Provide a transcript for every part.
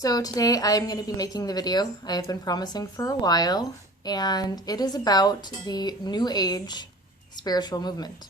So today I'm going to be making the video I have been promising for a while, and it is about the New Age spiritual movement.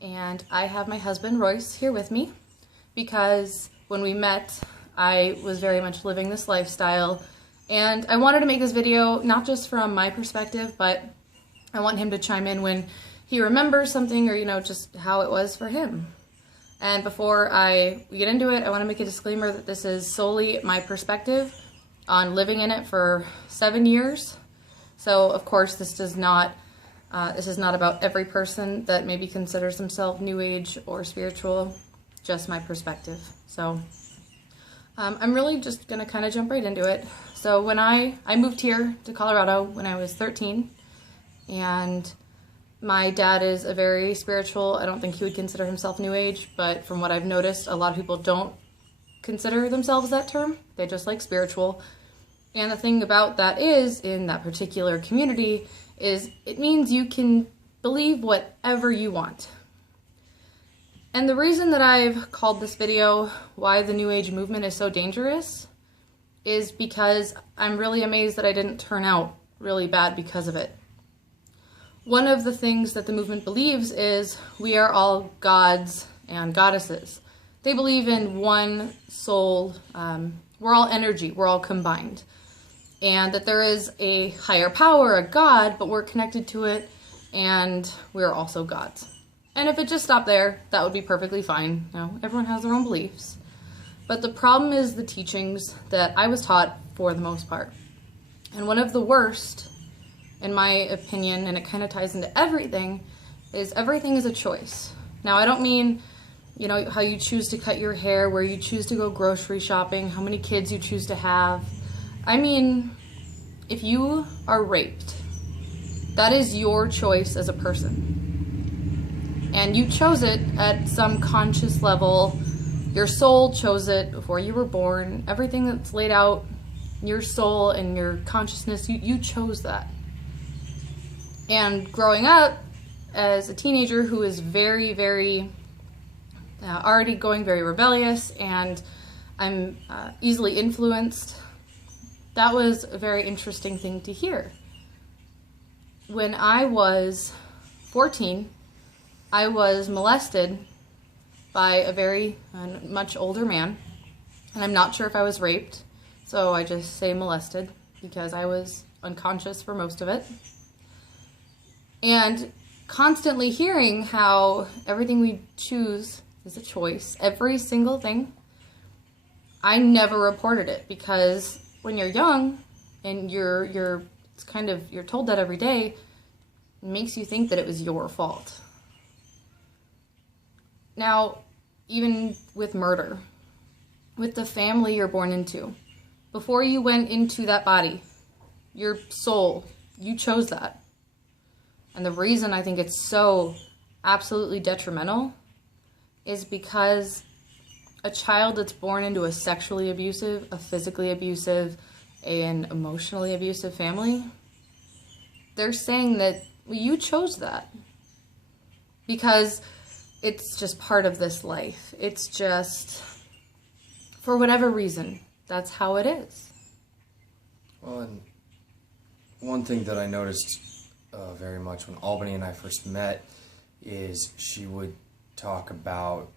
And I have my husband Royce here with me because when we met I was very much living this lifestyle, and I wanted to make this video not just from my perspective, but I want him to chime in when he remembers something, or just how it was for him. And before we get into it, I want to make a disclaimer that this is solely my perspective on living in it for 7 years. So of course this is not about every person that maybe considers themselves New Age or spiritual, just my perspective. So I'm really just going to kind of jump right into it. So when I moved here to Colorado when I was 13, and my dad is a very spiritual, I don't think he would consider himself New Age, but from what I've noticed, a lot of people don't consider themselves that term. They just like spiritual. And the thing about that is, in that particular community, is it means you can believe whatever you want. And the reason that I've called this video Why the New Age Movement is So Dangerous is because I'm really amazed that I didn't turn out really bad because of it. One of the things that the movement believes is we are all gods and goddesses. They believe in one soul. We're all energy. We're all combined. And that there is a higher power, a God, but we're connected to it, and we're also gods. And if it just stopped there, that would be perfectly fine. Everyone has their own beliefs. But the problem is the teachings that I was taught for the most part. And one of the worst, in my opinion, and it kind of ties into everything is a choice. Now, I don't mean, how you choose to cut your hair, where you choose to go grocery shopping, how many kids you choose to have. I mean, if you are raped, that is your choice as a person. And you chose it at some conscious level. Your soul chose it before you were born. Everything that's laid out, your soul and your consciousness, you chose that. And growing up as a teenager who is very, very, already going very rebellious, and I'm easily influenced, that was a very interesting thing to hear. When I was 14, I was molested by a very much older man, and I'm not sure if I was raped, so I just say molested because I was unconscious for most of it. And constantly hearing how everything we choose is a choice, every single thing, I never reported it, because when you're young and you're told that every day, it makes you think that it was your fault. Now, even with murder, with the family you're born into, before you went into that body, your soul, you chose that. And the reason I think it's so absolutely detrimental is because a child that's born into a sexually abusive, a physically abusive, an emotionally abusive family, they're saying that you chose that because it's just part of this life. It's just, for whatever reason, that's how it is. Well, and one thing that I noticed very much when Albany and I first met is she would talk about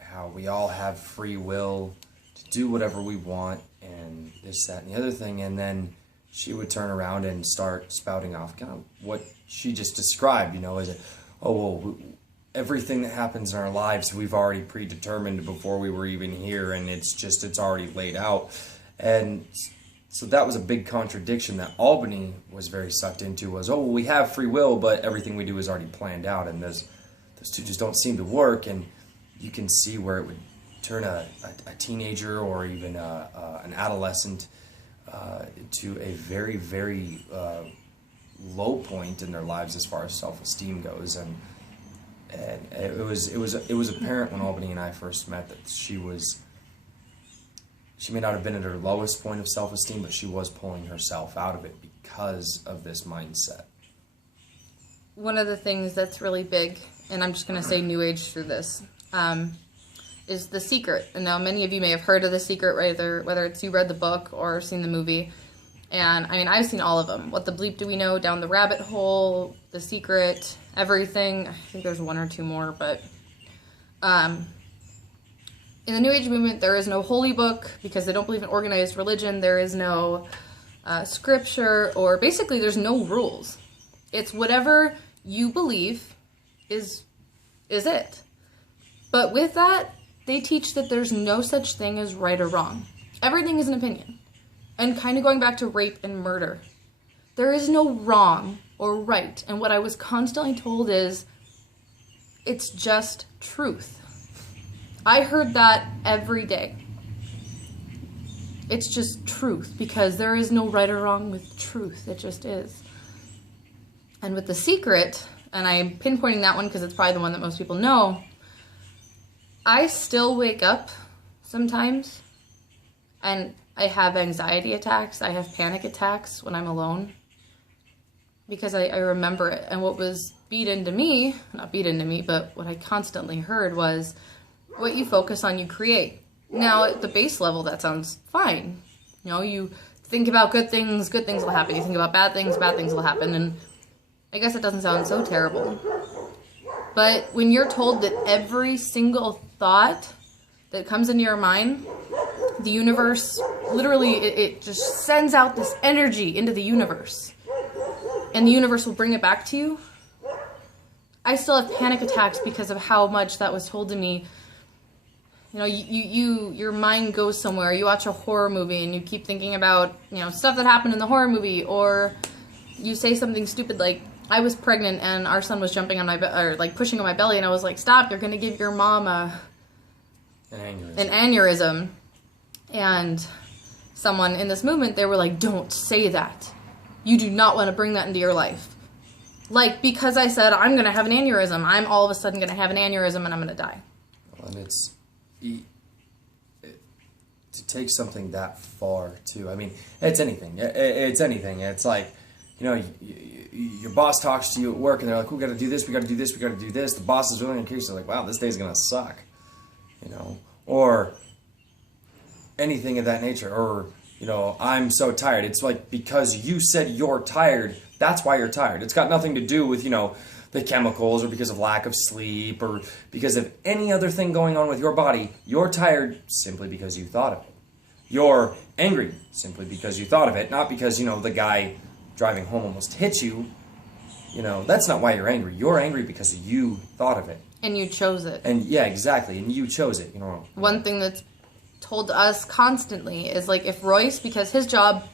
how we all have free will to do whatever we want and this, that, and the other thing, and then she would turn around and start spouting off kind of what she just described, as everything that happens in our lives we've already predetermined before we were even here, and it's already laid out. And so that was a big contradiction that Albany was very sucked into, was, we have free will, but everything we do is already planned out, and those two just don't seem to work. And you can see where it would turn a teenager or even an adolescent to a very, very low point in their lives as far as self-esteem goes. And it was apparent when Albany and I first met that she may not have been at her lowest point of self-esteem, but she was pulling herself out of it because of this mindset. One of the things that's really big, and I'm just going to say New Age through this, is The Secret. And now many of you may have heard of The Secret, whether it's you read the book or seen the movie. And I mean, I've seen all of them. What the Bleep Do We Know, Down the Rabbit Hole, The Secret, Everything. I think there's one or two more, but in the New Age movement, there is no holy book because they don't believe in organized religion. There is no scripture, or basically there's no rules. It's whatever you believe is it. But with that, they teach that there's no such thing as right or wrong. Everything is an opinion. And kind of going back to rape and murder, there is no wrong or right. And what I was constantly told is, it's just truth. I heard that every day. It's just truth, because there is no right or wrong with truth. It just is. And with The Secret, and I'm pinpointing that one because it's probably the one that most people know, I still wake up sometimes and I have anxiety attacks. I have panic attacks when I'm alone because I remember it. And what was beat into me, not beat into me, but what I constantly heard was, what you focus on, you create. Now, at the base level, that sounds fine. You know, you think about good things will happen. You think about bad things will happen. And I guess it doesn't sound so terrible. But when you're told that every single thought that comes into your mind, the universe, literally, it just sends out this energy into the universe. And the universe will bring it back to you. I still have panic attacks because of how much that was told to me. You know, your mind goes somewhere. You watch a horror movie and you keep thinking about, you know, stuff that happened in the horror movie, or you say something stupid like, I was pregnant and our son was jumping on my or like pushing on my belly, and I was like, stop, you're going to give your mom an aneurysm. And someone in this movement, they were like, don't say that. You do not want to bring that into your life. Like, because I said I'm going to have an aneurysm, I'm all of a sudden going to have an aneurysm and I'm going to die. Well, and to take something that far, too. I mean, it's anything. It's anything. It's like, you know, your boss talks to you at work and they're like, we got to do this, we got to do this, we got to do this. The boss is really increased. They're like, wow, this day's going to suck. You know, or anything of that nature. Or, you know, I'm so tired. It's like, because you said you're tired, that's why you're tired. It's got nothing to do with, you know, the chemicals, or because of lack of sleep, or because of any other thing going on with your body. You're tired simply because you thought of it. You're angry simply because you thought of it, not because, you know, the guy driving home almost hit you. You know, that's not why you're angry. You're angry because you thought of it. And you chose it. And yeah, exactly. And you chose it, you know. One thing that's told to us constantly is, like, if Royce, because his job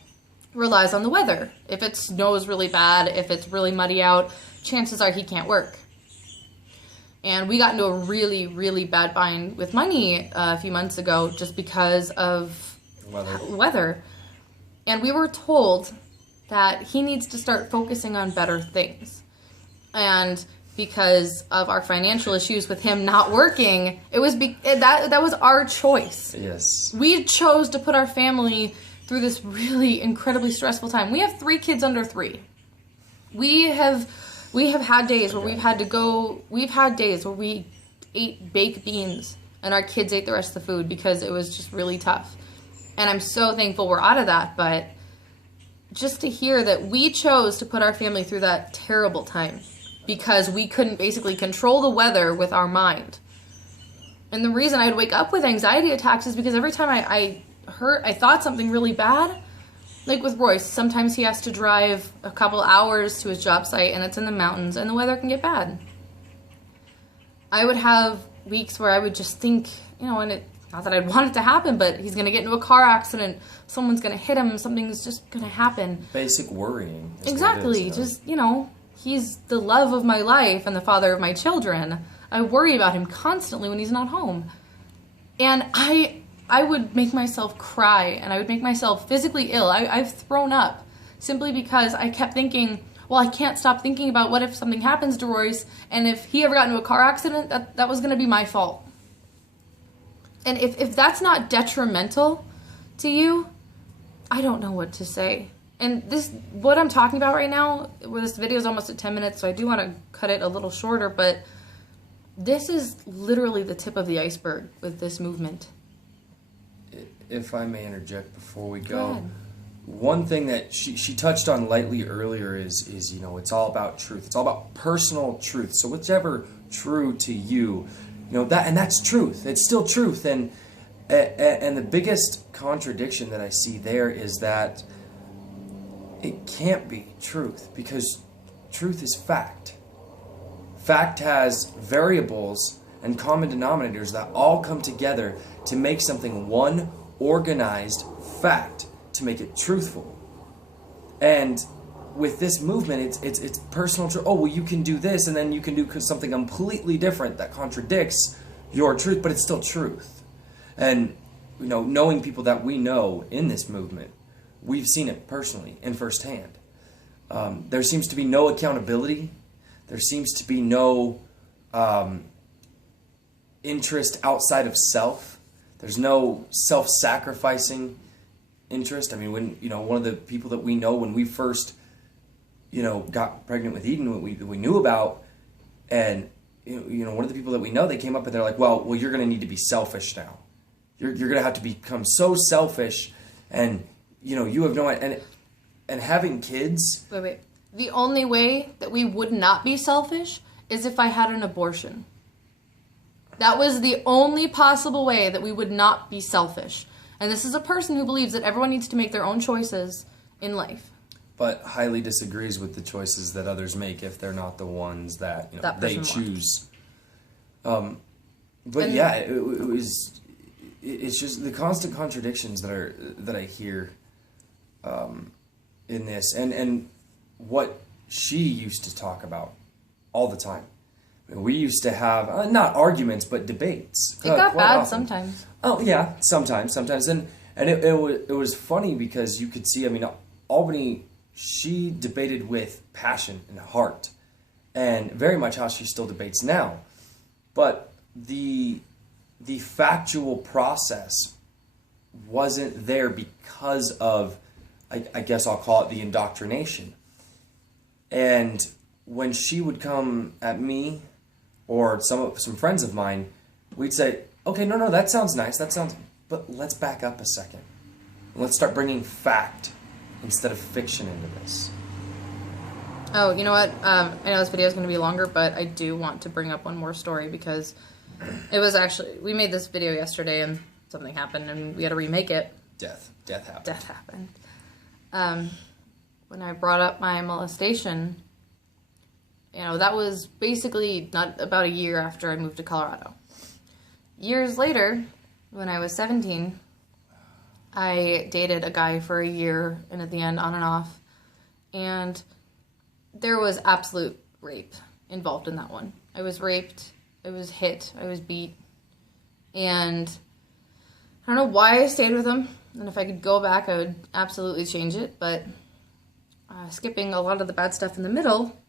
relies on the weather. If it snows really bad, if it's really muddy out, chances are he can't work. And we got into a really, really bad bind with money a few months ago just because of weather. And we were told that he needs to start focusing on better things. And because of our financial issues with him not working, it was that was our choice. Yes. We chose to put our family through this really incredibly stressful time. We have 3 kids under 3. We have had days where we've had days where we ate baked beans and our kids ate the rest of the food because it was just really tough. And I'm so thankful we're out of that, but just to hear that we chose to put our family through that terrible time because we couldn't basically control the weather with our mind. And the reason I'd wake up with anxiety attacks is because every time I thought something really bad, like with Royce, sometimes he has to drive a couple hours to his job site and it's in the mountains and the weather can get bad. I would have weeks where I would just think, you know, and not that I'd want it to happen, but he's going to get into a car accident, someone's going to hit him, something's just going to happen. Basic worrying. Exactly. Just, you know, he's the love of my life and the father of my children. I worry about him constantly when he's not home. And I would make myself cry and I would make myself physically ill. I've thrown up simply because I kept thinking, well, I can't stop thinking about what if something happens to Royce, and if he ever got into a car accident, that was going to be my fault. And if that's not detrimental to you, I don't know what to say. And what I'm talking about right now, this video is almost at 10 minutes, so I do want to cut it a little shorter, but this is literally the tip of the iceberg with this movement. If I may interject before we Go go, ahead. one thing that she touched on lightly earlier is it's all about truth. It's all about personal truth. So whichever true to you, that's truth. It's still truth. And the biggest contradiction that I see there is that it can't be truth, because truth is fact. Fact has variables and common denominators that all come together to make something one organized fact, to make it truthful. And with this movement, it's personal truth. Oh, well, you can do this, and then you can do something completely different that contradicts your truth, but it's still truth. And knowing people that we know in this movement, we've seen it personally and firsthand. There seems to be no accountability. There seems to be no interest outside of self. There's no self-sacrificing interest. I mean, when one of the people that we know, when we first got pregnant with Eden, we knew about, and one of the people that we know, they came up and they're like, well, you're going to need to be selfish now. You're going to have to become so selfish, and you have no, and having kids. Wait. The only way that we would not be selfish is if I had an abortion. That was the only possible way that we would not be selfish. And this is a person who believes that everyone needs to make their own choices in life. But highly disagrees with the choices that others make if they're not the ones that they choose. It's just the constant contradictions that I hear in this, and what she used to talk about all the time. We used to have not arguments but debates. It got bad often. sometimes. Oh yeah, sometimes, and it was funny because you could see. I mean, Albany, she debated with passion and heart, and very much how she still debates now. But the factual process wasn't there because of, I guess I'll call it, the indoctrination. And when she would come at me or some friends of mine, we'd say, okay, no, that sounds nice, but let's back up a second. Let's start bringing fact instead of fiction into this. Oh, you know what? I know this video is going to be longer, but I do want to bring up one more story because it was actually, we made this video yesterday and something happened and we had to remake it. Death happened. When I brought up my molestation, that was basically not about a year after I moved to Colorado. Years later, when I was 17, I dated a guy for a year, and at the end, on and off, and there was absolute rape involved in that one. I was raped, I was hit, I was beat, and I don't know why I stayed with him, and if I could go back, I would absolutely change it, but skipping a lot of the bad stuff in the middle,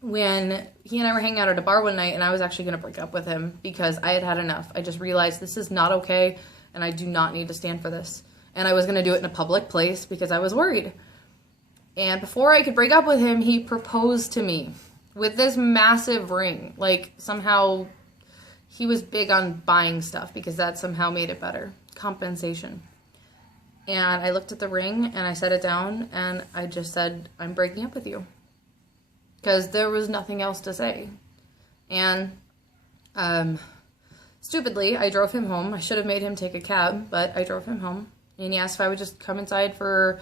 when he and I were hanging out at a bar one night, and I was actually going to break up with him because I had had enough. I just realized this is not okay, and I do not need to stand for this. And I was going to do it in a public place because I was worried. And before I could break up with him, he proposed to me with this massive ring. Like, somehow he was big on buying stuff because that somehow made it better. Compensation. And I looked at the ring, and I set it down, and I just said, I'm breaking up with you. Because there was nothing else to say. And, stupidly, I drove him home. I should have made him take a cab, but I drove him home. And he asked if I would just come inside for,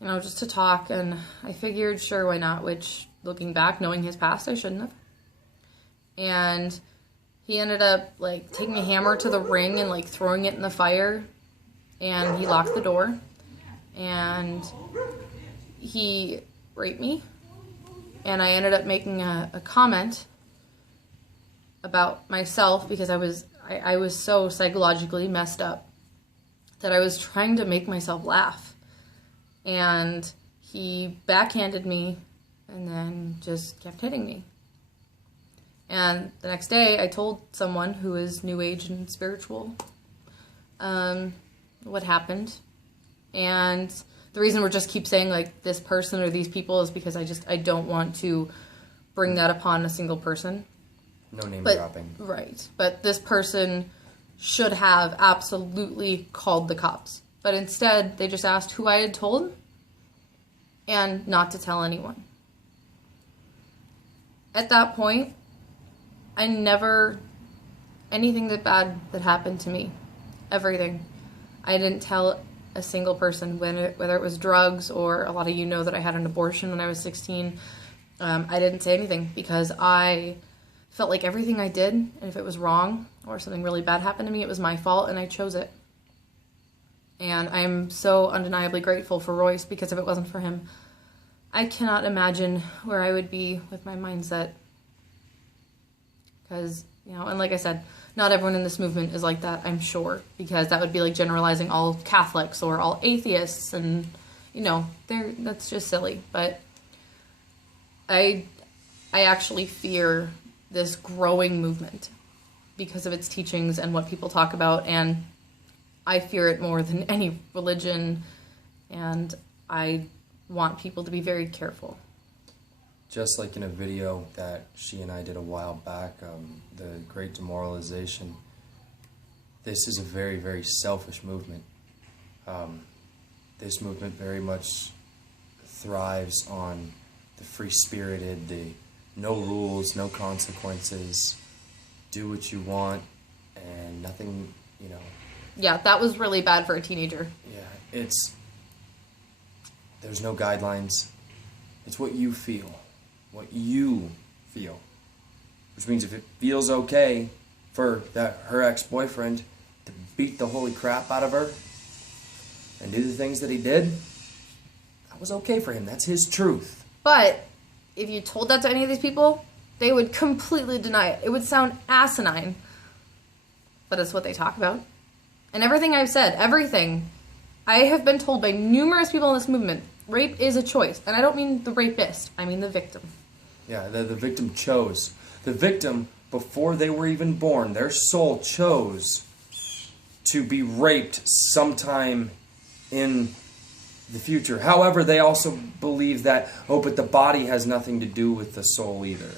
just to talk. And I figured, sure, why not? Which, looking back, knowing his past, I shouldn't have. And he ended up, taking a hammer to the ring and, throwing it in the fire. And he locked the door. And he raped me. And I ended up making a comment about myself because I was so psychologically messed up that I was trying to make myself laugh. And he backhanded me and then just kept hitting me. And the next day I told someone who is New Age and spiritual what happened. And the reason we're just keep saying this person or these people is because I don't want to bring that upon a single person. No name But, dropping. right. But this person should have absolutely called the cops. But instead, they just asked who I had told and not to tell anyone. At that point, anything that bad that happened to me, everything, I didn't tell a single person, whether it was drugs or a lot of you know that I had an abortion when I was 16. I didn't say anything because I felt like everything I did, and if it was wrong or something really bad happened to me, it was my fault and I chose it. And I'm so undeniably grateful for Royce, because if it wasn't for him, I cannot imagine where I would be with my mindset. Because, and like I said, not everyone in this movement is like that, I'm sure, because that would be like generalizing all Catholics or all atheists, and, that's just silly. But I actually fear this growing movement because of its teachings and what people talk about, and I fear it more than any religion, and I want people to be very careful. Just like in a video that she and I did a while back, the Great Demoralization, this is a very, very selfish movement. This movement very much thrives on the free-spirited, the no rules, no consequences, do what you want, and nothing, Yeah, that was really bad for a teenager. Yeah, there's no guidelines. It's what you feel. What you feel. Which means if it feels okay for her ex-boyfriend to beat the holy crap out of her and do the things that he did, that was okay for him. That's his truth. But if you told that to any of these people, they would completely deny it. It would sound asinine. But it's what they talk about. And everything I've said, everything, I have been told by numerous people in this movement, rape is a choice. And I don't mean the rapist, I mean the victim. Yeah, the victim chose. The victim, before they were even born, their soul chose to be raped sometime in the future. However, they also believe that, but the body has nothing to do with the soul either.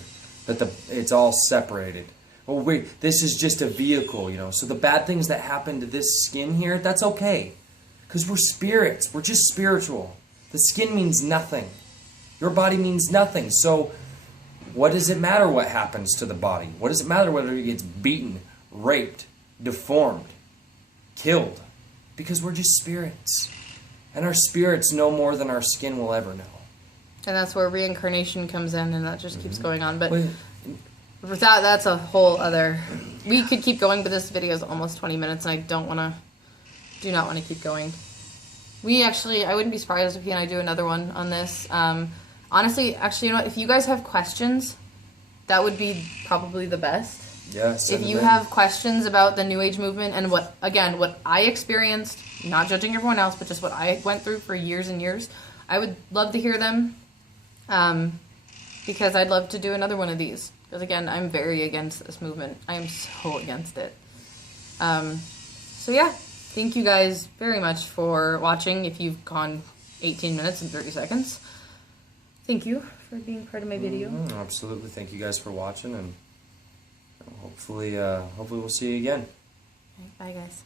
That it's all separated. Oh wait, this is just a vehicle, So the bad things that happen to this skin here, that's okay. Because we're spirits. We're just spiritual. The skin means nothing. Your body means nothing. So what does it matter what happens to the body? What does it matter whether it gets beaten, raped, deformed, killed? Because we're just spirits. And our spirits know more than our skin will ever know. And that's where reincarnation comes in, and that just keeps going on. But that's a whole other... We could keep going, but this video is almost 20 minutes, and I do not want to keep going. I wouldn't be surprised if you and I do another one on this. Honestly, if you guys have questions, that would be probably the best. Yeah, if you have questions about the New Age movement and what I experienced, not judging everyone else, but just what I went through for years and years, I would love to hear them. Because I'd love to do another one of these. Because again, I'm very against this movement. I am so against it. So yeah, thank you guys very much for watching. If you've gone 18 minutes and 30 seconds, thank you for being part of my video. Absolutely, thank you guys for watching, and hopefully we'll see you again. Bye guys.